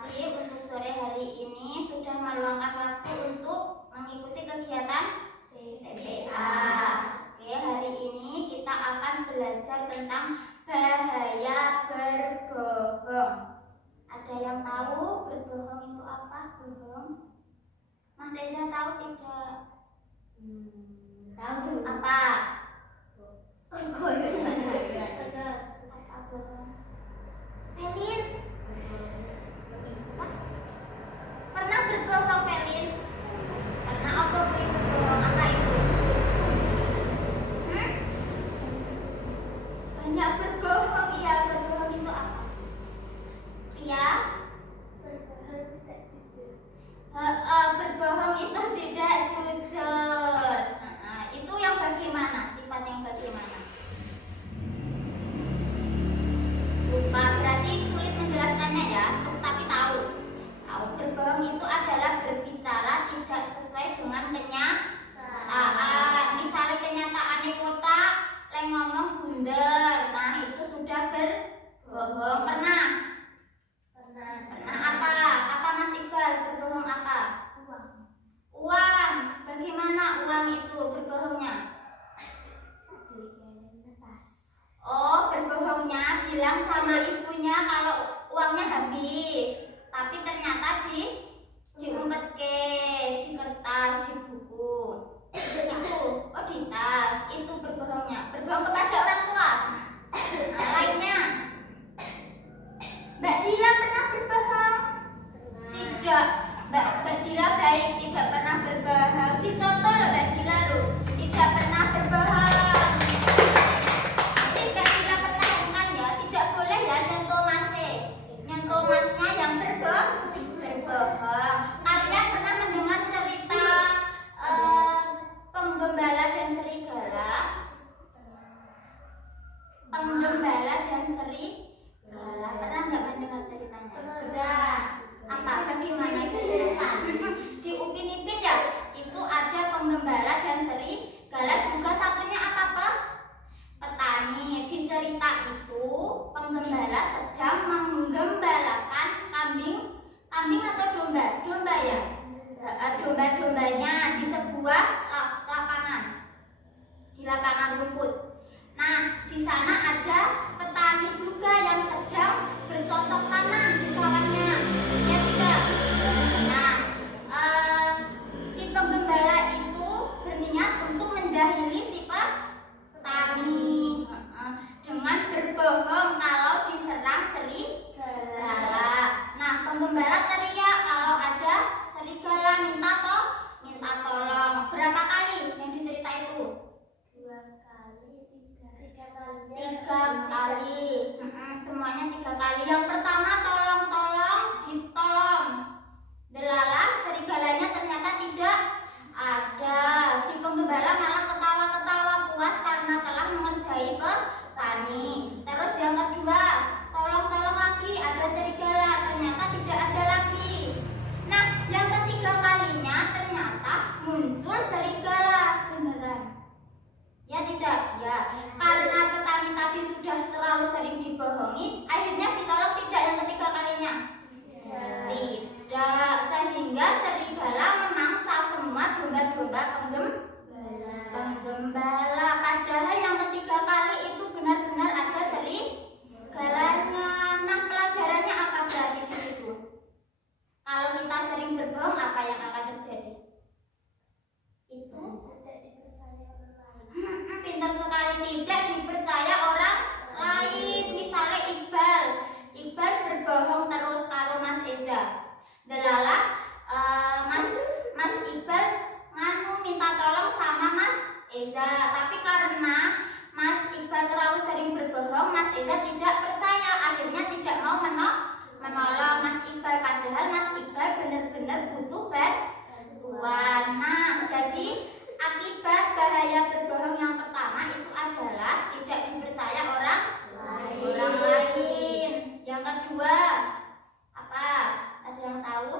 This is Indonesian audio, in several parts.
kasih untuk sore hari ini sudah meluangkan waktu untuk mengikuti kegiatan TPA. Oke, hari ini kita akan belajar tentang bahaya berbohong. Ada yang tahu berbohong itu apa? Bohong? Mas Eza tahu tidak? Tahu. Apa? Apa bohong? Pelin? Pernah berbohong, Pelin? Pernah apa berbohong? Apa itu? Banyak berbohong, iya. Berbohong itu apa? Iya? Berbohong tidak jujur. Berbohong itu tidak jujur. Itu yang bagaimana? Sifat yang bagaimana? Lupa, berarti sulit menjelaskannya ya. Tapi tahu. Berbohong itu adalah berbicara tidak sesuai dengan kenyataan. Misalnya kenyataannya kotak, lek ngomong bunder. Nah, itu sudah berbohong. Pernah apa? Apa Mas Iqbal? Berbohong apa? Uang. Bagaimana uang itu berbohongnya? Oh, berbohongnya bilang sama ibunya kalau uangnya habis. Tapi ternyata diumpet di kertas, di buku. Itu, oh di tas. Itu berbohongnya. Berbohong kepada orang tua. Lainnya, Mbak Dila pernah berbohong? Tidak. Mbak Dila baik, tidak pernah berbohong. Dicontoh loh Mbak Dila loh. Tidak pernah berbohong. Tapi Mbak Dila pernah kan ya? Tidak boleh ya nyentuh masnya. Nyentuh masnya yang berbohong. Kalian pernah mendengar cerita penggembala dan serigala? Penggembala dan serigala, pernah nggak mendengar ceritanya? Pernah. Apa? Bagaimana cerita? Di Upin Ipin ya, itu ada penggembala dan serigala, juga satunya apa Pak? Petani. Di cerita itu penggembala sedang menggembalakan kambing atau domba ya. Domba-dombanya di sebuah lapangan, di lapangan rumput. Nah, di sana ada petani juga yang sedang bercocok tanam di sawahnya. Ya tidak? Nah, si penggembala itu berniat untuk menjahili si petani dengan berbohong kalau diserang serigala. Nah, penggembala teriak kalau ada serigala, minta tolong. Berapa kali yang dicerita itu? 2 kali, 3 kali. Semuanya 3 kali. Yang pertama ditolong. Delalah serigalanya ternyata tidak ada. Si penggembala malah ketawa-ketawa puas karena telah mengerjai petani. Terus yang kedua, tolong lagi, ada serigala, ternyata tidak ada lagi. Nah, yang ketiga kalinya ternyata muncul serigala beneran. Ya tidak? Ya, karena petani tadi sudah terlalu sering dibohongi, akhirnya ditolong tidak yang ketiga kalinya? Tidak, sehingga serigala memangsa semua domba-domba penggembala. Padahal yang ketiga kali itu benar-benar ada serigalanya. Nah, pelajarannya apa berarti di situ? Kalau kita sering berbohong, apa yang akan terjadi? Itu pintar sekali, tidak dipercaya orang lain. Misalnya Iqbal berbohong terus karo Mas Eza. Delalah Mas Iqbal minta tolong sama Mas Eza. Tapi karena Mas Iqbal terlalu sering berbohong, Mas Eza tidak percaya, akhirnya tidak mau menolong Mas Iqbal. Padahal Mas Iqbal benar-benar butuh bantuan. Nah, jadi akibat bahaya berbohong yang pertama itu adalah tidak dipercaya orang lain. Yang kedua, apa? Ada yang tahu?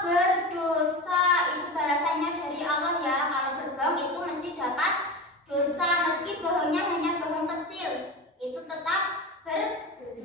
Berdosa. Itu balasannya dari Allah ya. Kalau berbohong itu mesti dapat dosa. Meski bohongnya hanya bohong kecil, itu tetap berdosa.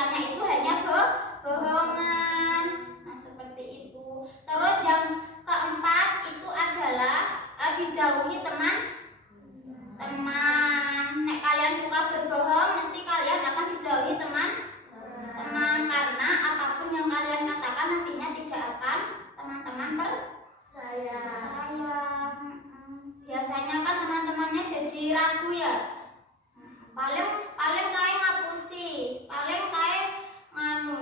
ceritanya itu hanya bohongan. Nah, seperti itu. Terus yang keempat itu adalah dijauhi teman-teman. Nek kalian suka berbohong, mesti kalian akan dijauhi teman-teman, karena apapun yang kalian katakan nantinya tidak akan teman-teman percaya. Biasanya kan teman-temannya jadi ragu ya. Paling kae ngapusi, paling kae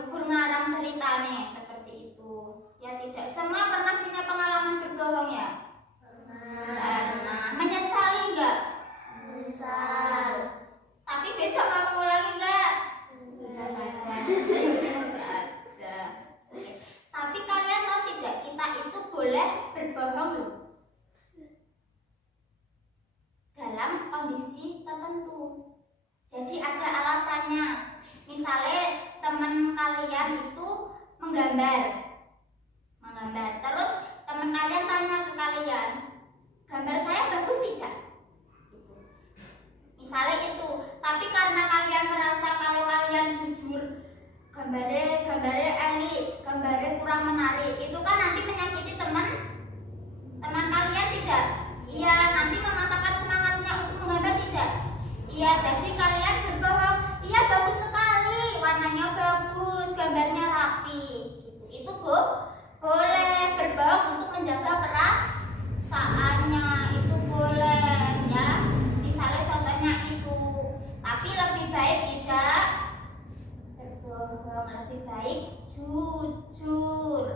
gur ngarang ceritane, seperti itu. Ya tidak semua pernah punya pengalaman berbohong ya. Pernah. Menyesali enggak? Menyesal. Tapi besok mau mengulangi enggak? Bisa saja. Bisa saja. Oke. Tapi kalian tahu tidak, kita itu boleh berbohong loh. Dalam kondisi tertentu. Jadi ada alasannya. Misalnya teman kalian itu menggambar. Terus teman kalian tanya ke kalian, gambar saya bagus tidak? Misalnya itu. Tapi karena kalian merasa kalau kalian jujur, gambarnya elit, gambarnya kurang menarik, itu kan nanti menyakiti teman kalian tidak? Iya, nanti mematahkan semangatnya untuk menggambar tidak? Iya, jadi kalian berbohong. Iya, bagus sekali, warnanya bagus, gambarnya rapi. Itu boleh berbohong untuk menjaga perasaannya, itu boleh ya. Misalnya contohnya itu. Tapi lebih baik tidak berbohong, lebih baik jujur.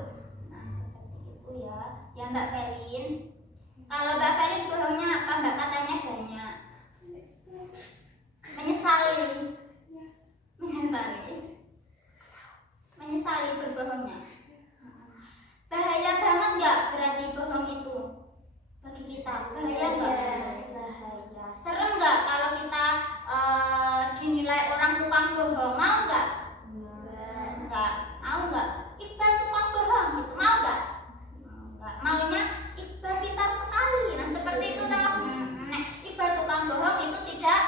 Nah, seperti itu ya. Ya Mbak Felin. Kalau Mbak Felin bohongnya apa? Mbak katanya banyak. Menyesali berbohongnya. Bahaya banget nggak berarti bohong itu bagi kita? Bahaya nggak? Bahaya. Serem nggak kalau kita dinilai orang tukang bohong? Mau nggak? Nggak. Mau nggak? Iqbal tukang bohong gitu, mau nggak? Nggak. Maunya Iqbal pintar sekali. Nah, seperti itu tahu. Iqbal tukang bohong itu tidak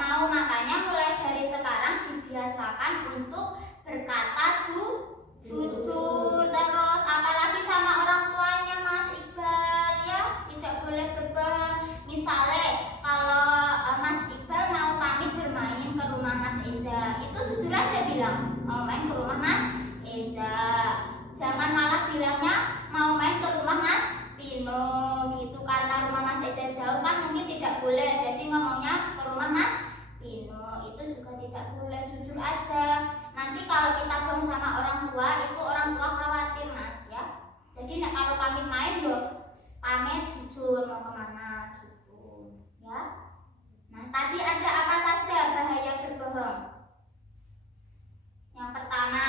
mau. Makanya mulai dari sekarang dibiasakan untuk berkata jujur, terus apalagi sama orang tuanya Mas Iqbal ya, tidak boleh berbohong. Misalnya kalau Mas Iqbal mau pamit bermain ke rumah Mas Eza, itu jujur aja bilang mau main ke rumah Mas Eza. Jangan malah bilangnya mau main ke rumah Mas Pino gitu, karena rumah Mas Eza jauh kan mungkin tidak boleh. Jadi ngomongnya ke rumah Mas Pino, itu juga tidak boleh. Jujur aja. Nanti kalau kita bohong sama orang tua, itu orang tua khawatir Mas ya. Jadi kalau pamit main pamit jujur mau kemana gitu ya. Nah, tadi ada apa saja bahaya berbohong? Yang pertama,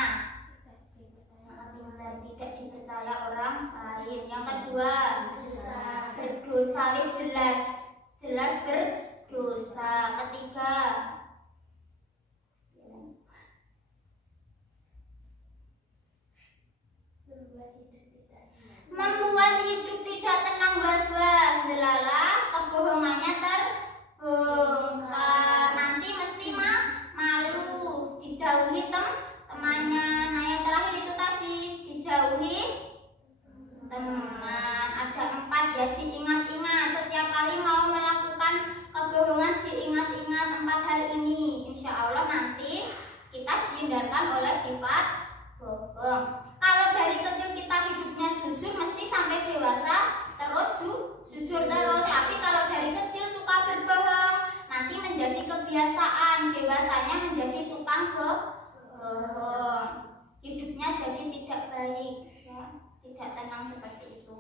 tidak dipercaya orang lain. Yang kedua, berdosa. Wis jelas berdosa. Ketiga, membuat hidup tidak tenang, was-was, delala, kebohongannya terbongkar. Nanti mesti malu, dijauhi temannya. Nah, yang terakhir itu tadi, dijauhi teman. Ada 4 ya, diingat-ingat. Setiap kali mau melakukan kebohongan, diingat-ingat 4 hal ini. Insya Allah nanti kita dihindarkan oleh sifat bohong. Kalau dari kecil kita hidupnya jujur, mesti sampai dewasa terus jujur terus. Tapi kalau dari kecil suka berbohong, nanti menjadi kebiasaan. Dewasanya menjadi tukang bohong. Hidupnya jadi tidak baik, ya, tidak tenang seperti itu.